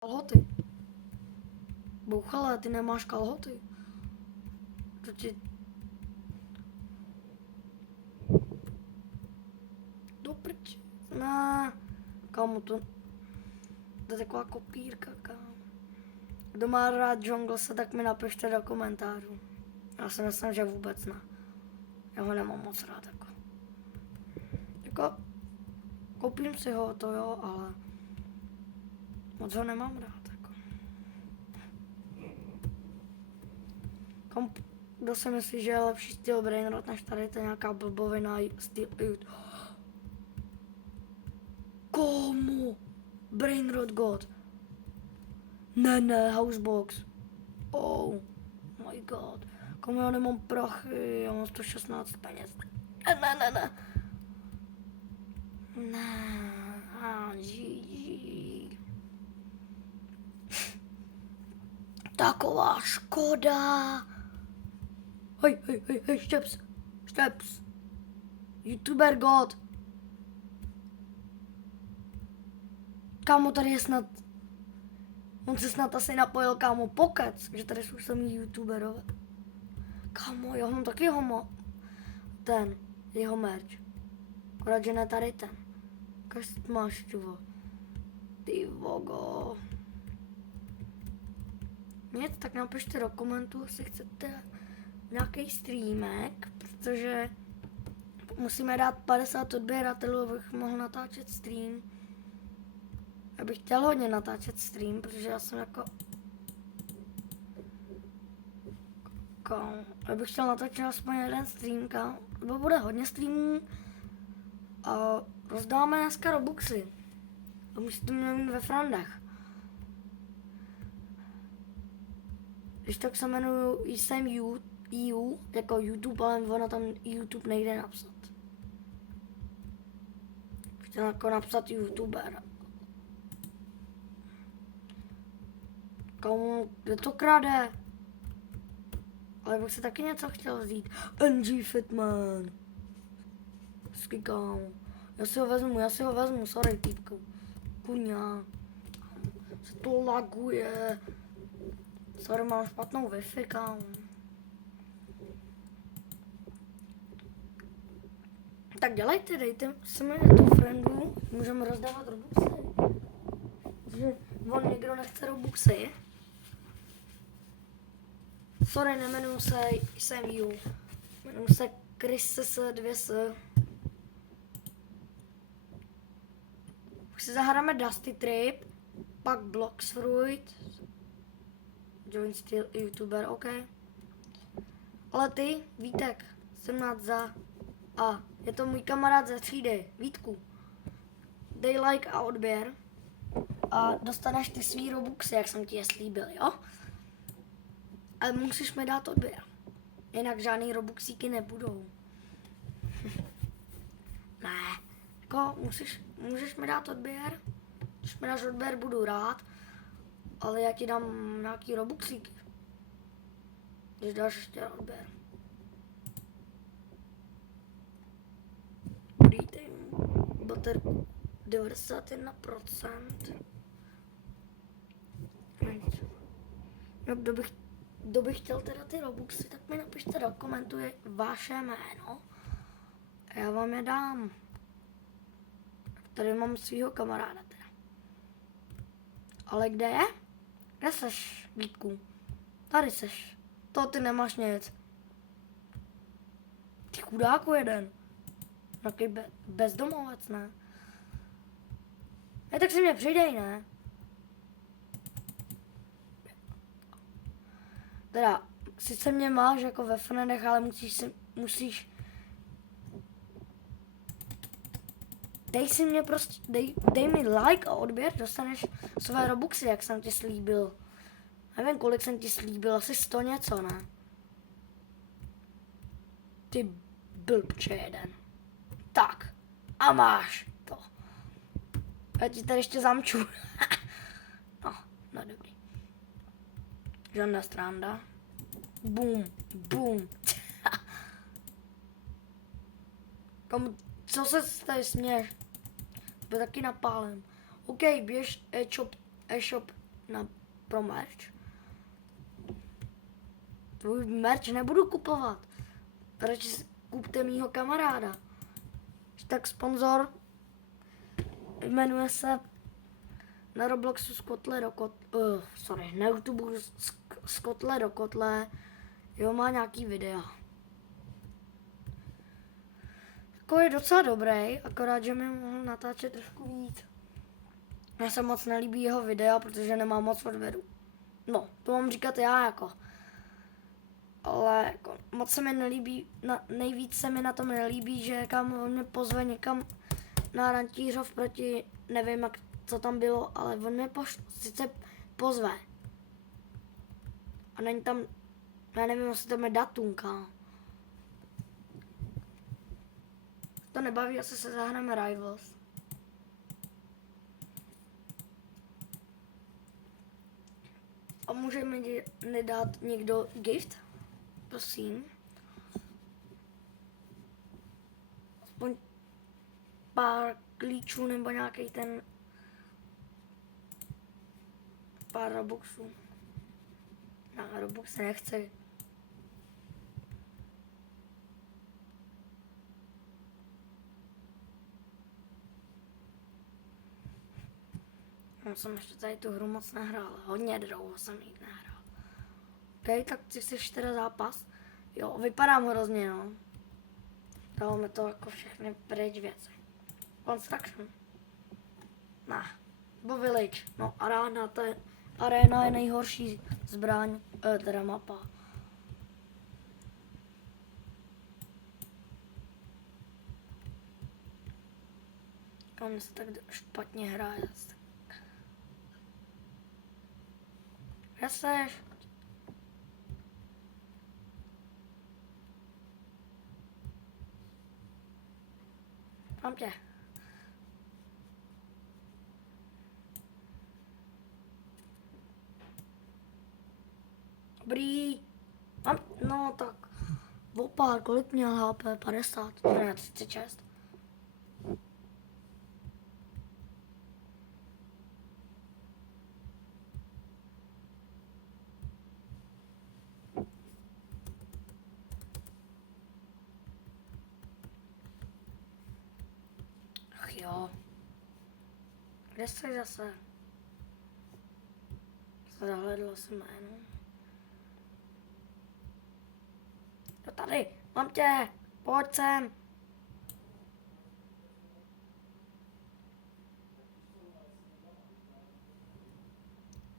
Kalhoty. Bouchale, ty nemáš kalhoty. To ti... Do prč. Ne. Kámo, to je taková kopírka, kámo. Kdo má rád Junglese, tak mi napište do komentářů. Já si myslím, že vůbec ne. Já ho nemám moc rád, jako koupím si ho, to jo, ale moc ho nemám rád, jako. Kdo si myslí, že je lepší styl Brainrot než tady, to je nějaká blbovina styl. Komu? Brainrot God. Ne, Housebox. Oh my god. Komu já nemám prachy, já mám 116 peněz. Ne. Ne, GG. Taková škoda. Hej, Šteps. YouTuber God. Kámo, tady je snad... On se snad asi napojil, kámo, pokec, že tady jsou samý YouTuberové. Kámo, já mám taky jeho merch. Akorát, že ne tady ten. Kaž máš, čuvo. Ty vogo. Nic, tak napište do komentů, jestli chcete nějaký streamek, protože musíme dát 50 odběratelů, abych mohl natáčet stream. Já bych chtěl hodně natáčet stream, protože já jsem jako... Já bych chtěl natáčet aspoň jeden stream, nebo bude hodně streamů. A rozdáme dneska Robuxy. A musíte mě mít ve frandech. Když tak se jmenuju jsem EU, jako YouTube, ale ono tam YouTube nejde napsat. Chtěl jako napsat YouTuber. Komu, kdo to krade? Ale bych si taky něco chtěl vzít. NG Fitman. Kámo. Já si ho vezmu, sorry týpku. Kuňa. Se to laguje. Sorry, mám špatnou Wi-Fi, kámo. Tak dělejte, dejte se mi do friendů, můžeme rozdávat Robuxy. Že on někdo nechce Robuxy. Sorry, nemenuji se jsem You. Jmenuji se Chris 2S. Už si zahráme Dusty Trip, pak Bloxfruit, Join Steel YouTuber, OK. Ale ty, Vítek, 17 za A. Je to můj kamarád ze třídy, Vítku. Dej like a odběr a dostaneš ty svý Robuxy, jak jsem ti je slíbil, jo? Ale musíš mi dát odběr, jinak žádný Robuxíky nebudou. Ne, jako můžeš mi dát odběr, když mi dáš odběr, budu rád, ale já ti dám nějaký Robuxíky, když dáš ještě odběr. Dejte mi baterku 91%. No, kdo by chtěl teda ty Robuxy, tak mi napište do komentu vaše jméno a já vám je dám. Tady mám svýho kamaráda teda. Ale kde je? Kde seš, Vítku? Tady seš. To ty nemáš nic. Ty chudáku jeden. Nějaký bezdomovec, ne? Tak si mě přidej, ne? Teda, sice mě máš jako ve friendech, ale musíš... Dej mi like a odběr, dostaneš své Robuxy, jak jsem ti slíbil. Nevím, kolik jsem ti slíbil, asi 100 něco, ne? Ty blbče jeden. Tak, a máš to. Já ti tady ještě zamču. No dobrý. Žádná stranda. Boom. Komu, co se tady směš? Byl taky napálem. OK, běž e-shop pro merch. Tvůj merch nebudu kupovat. Proč kupte mýho kamaráda? Tak sponzor jmenuje se na Robloxu z kotle do kotle, na YouTube z kotle do kotle. Jo, má nějaký videa. Jako je docela dobrý, akorát, že mi mohl natáčet trošku víc. Mně se moc nelíbí jeho videa, protože nemá moc odběru. No, to mám říkat já jako. Ale jako, moc se mi nelíbí, nejvíc se mi na tom nelíbí, že kam on mě pozve někam na Rantířov proti, nevím jak, co tam bylo, ale on mě sice pozve. A není tam, já nevím, jestli tam je datumka. To nebaví, asi se zahrajeme Rivals. A může mi nedát někdo gift? Prosím. Aspoň pár klíčů nebo nějaký ten pár Robuxů. Na Robux se nechce. Já jsem ještě tady tu hru moc nehrál. Hodně dlouho jsem ji nehrál. OK, tak ty chceš teda zápas? Jo, vypadám hrozně, no. Dáváme to jako všechny pryč věci. Construction. Ne. Nebo Village. No, Arena je nejhorší zbraň, teda mapa. Kam se tak špatně hraje. Kde seš? Mám tě. Dobrý. No tak. Opár, kolik měl HP? 50, ne, 36. Ach jo. Kde jsi zase? Zahledla jsem jméno. No tady, mám tě, pojď sem.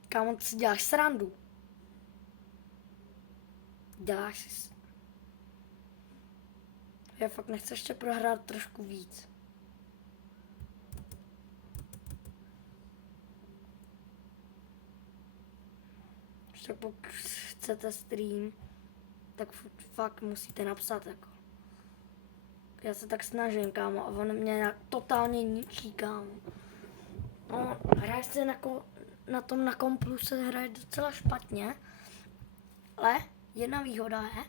Kámo, ty si děláš srandu. Děláš si. Já fakt nechci ještě prohrát trošku víc. Tak pokud chcete stream, tak fakt musíte napsat jako. Já se tak snažím, kámo, a on mě totálně ničí, kámo. No, hraje se na komplu se hraje docela špatně, ale jedna výhoda je,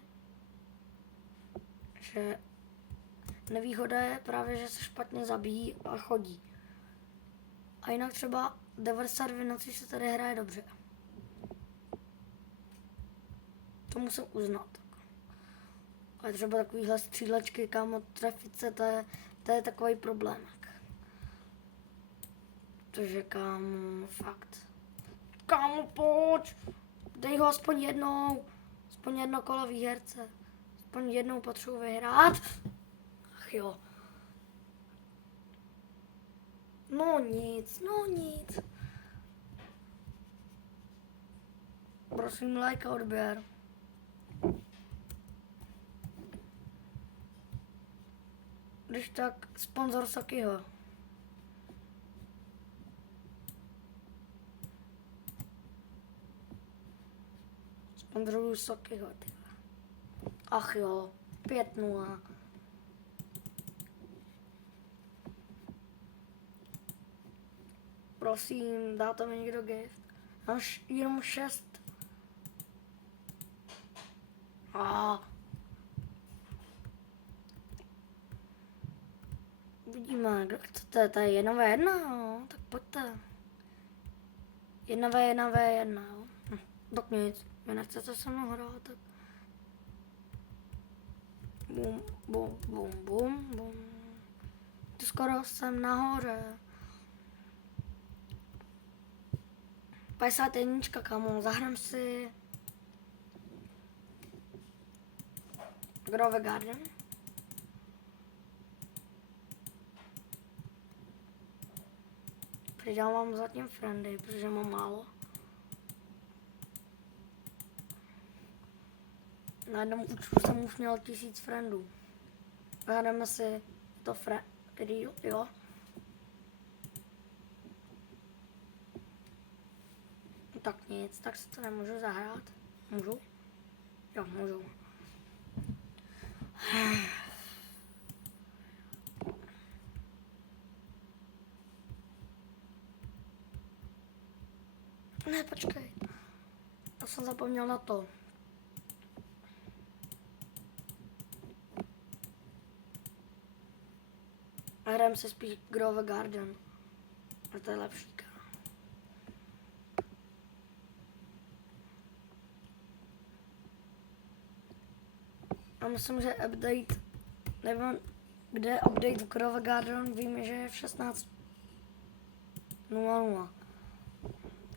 že nevýhoda je právě, že se špatně zabíjí a chodí. A jinak třeba 92 nocí se tady hraje dobře. To musím uznat. Ale třeba takovýhle střílečky, kámo, trefit se, to je takový problémek. Protože kámo, fakt. Kámo, pojď! Dej ho aspoň jednou. Aspoň jedno kolo výherce. Aspoň jednou potřebuji vyhrát. Ach jo. No nic. Prosím, like a odběr. Když tak sponzor Sakyho. Sponzoruju Sakyho, ty. Ach jo, 5-0. Prosím, dáte mi někdo gift. Až jenom 6. Vidíme, kdo chcete, to je 1v1, no, tak pojďte. 1v1v1, jo. Tak nic, vy nechcete se mnou hrát, tak... Bum, bum, bum, bum, bum. To skoro jsem nahoře. 51, kamo, zahrám si... Grove Garden. Přidávám zatím friendy, protože mám málo. Na jednom účtu jsem už měl 1000 friendů. Hrajeme si to real, jo. No tak nic, tak si to nemůžu zahrát. Můžu? Jo, můžu. Ne, počkej. Já jsem zapomněl na to. Hrajeme se spíš Grove Garden. A to je lepší. A myslím, že update, nevím, kde je update v Grove Garden, vím, že je v 16:00.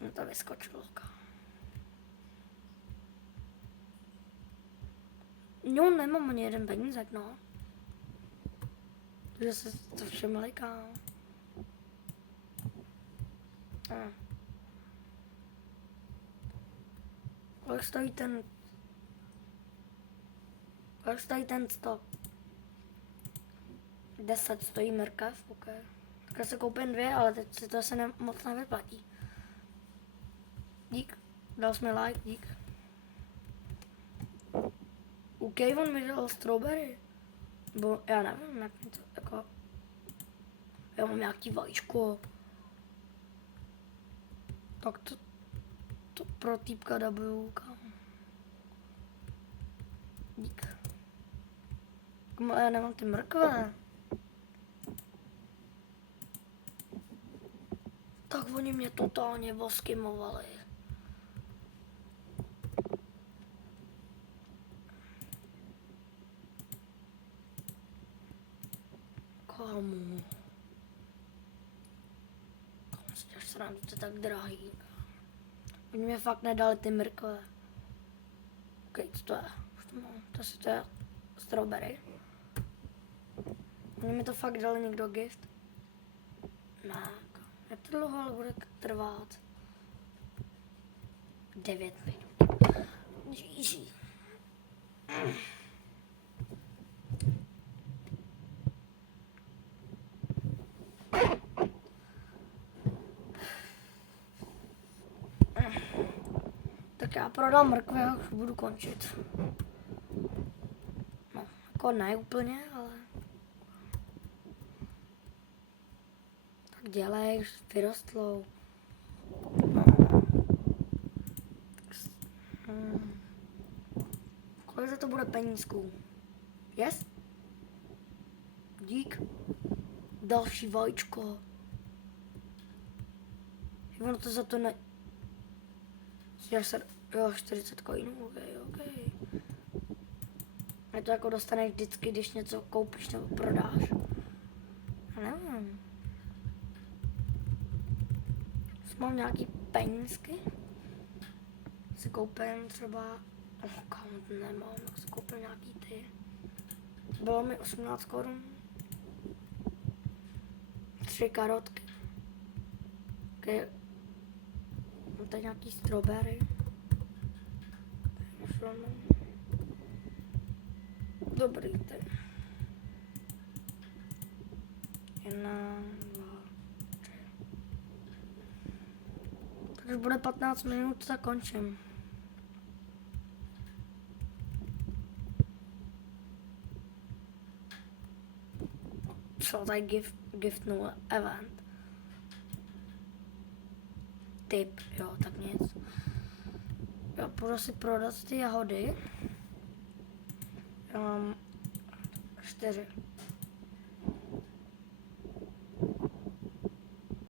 No to vyskočilo. No, nemám ani jeden penízek, no. Takže se to všimli, kámo. Kolik stojí ten... Kolik stojí ten stop? 10 stojí mrkev, ok. Tak já si koupím 2, ale teď si to asi moc nevyplatí. Dík, dal jsi mi like, dík. OK, on mi dal strawberry. Bo já nevím, jak mi to jako... Já mám nějaký vajíčko. Tak to pro týpka W, kam. Dík. Já nemám ty mrkve. Tak oni mě totálně voskymovali. Kamu. Kamu si děláš srandu, to je tak drahý. Oni mě fakt nedali ty mrkve. Ok, co to je? Už to mám. To je strawberry. Oni mi to fakt dali někdo gift. Ne, jak to dlouho ale bude trvat? 9 minut. Ježí. Tak já prodám mrkve a už budu končit. No, jako ne úplně, ale... Tak dělej, už vyrostlou. Kolik za to bude penízků? Yes? Dík. Další vajíčko. Ono to za to ne... Jo, 40 coinů, ok. A to jako dostaneš vždycky, když něco koupíš nebo prodáš. Já nevím. Mám nějaký penízky. Si koupím třeba... kam nemám, tak si koupím nějaký ty. Bylo mi 18 korun. 3 karotky. Okay. Mám tady nějaký strawberry. Dobrý, ty. 1, 2, 3. Takže bude 15 minut, tak končím. Co tady gift no event. Tip, jo, tak nic. Já půjdu si prodat ty jahody. Já mám 4.